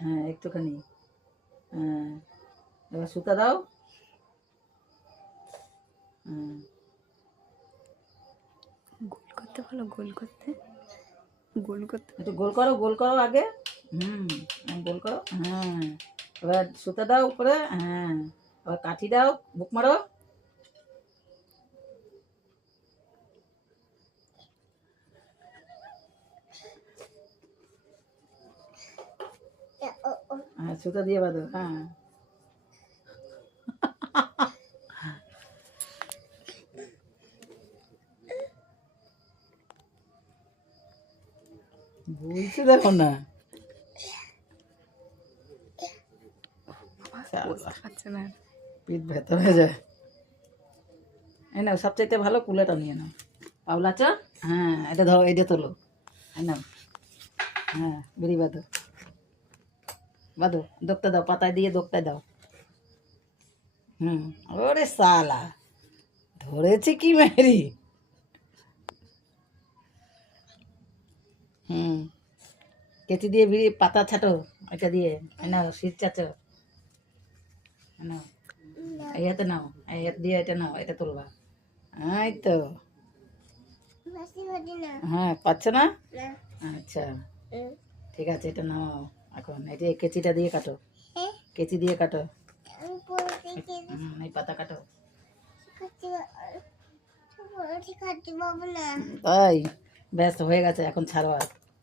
হ্যাঁ একটুখানি। হ্যাঁ এবার সুতা দাও। হ্যাঁ গোল করতে বলো, গোল করতে, গোল করতে। একটু গোল করো, গোল করো আগে। গোল করো। হ্যাঁ এবার সুতা দাও উপরে। হ্যাঁ এবার কাঠি দাও, বুক মারো। হ্যাঁ সুতা দিয়ে বাঁধো। হ্যাঁ বলছে দেখো না। বুঝতে পারছে না। পিঠ ভেতর হয়ে যায়। এই নাও সবচাইতে ভালো কুলেটা নিয়ে নাও। পাওলা চা। হ্যাঁ এটা ধরো, এটা তোলো। এই নাও। হ্যাঁ বেরি বাঁধো, বাঁধো, দোকতে দাও, পাতায় দিয়ে দোকতে দাও। ওরে সালা, ধরেছি কি মেরি। কেচি দিয়ে ভিড়ি পাতা ছাটো, এটা দিয়ে। নাও শীত চাচো। নাও এই হাতে নাও, এই হাত দিয়ে এটা নাও, এটা তুলবা। এই তো। হ্যাঁ পাচ্ছ না? আচ্ছা ঠিক আছে, এটা নাও। এখন এটা কেচিটা দিয়ে কাটো, কেচি দিয়ে কাটো। এই পাতা কাটো। তাই ব্যাস হয়ে গেছে, এখন ছাড়ো আর।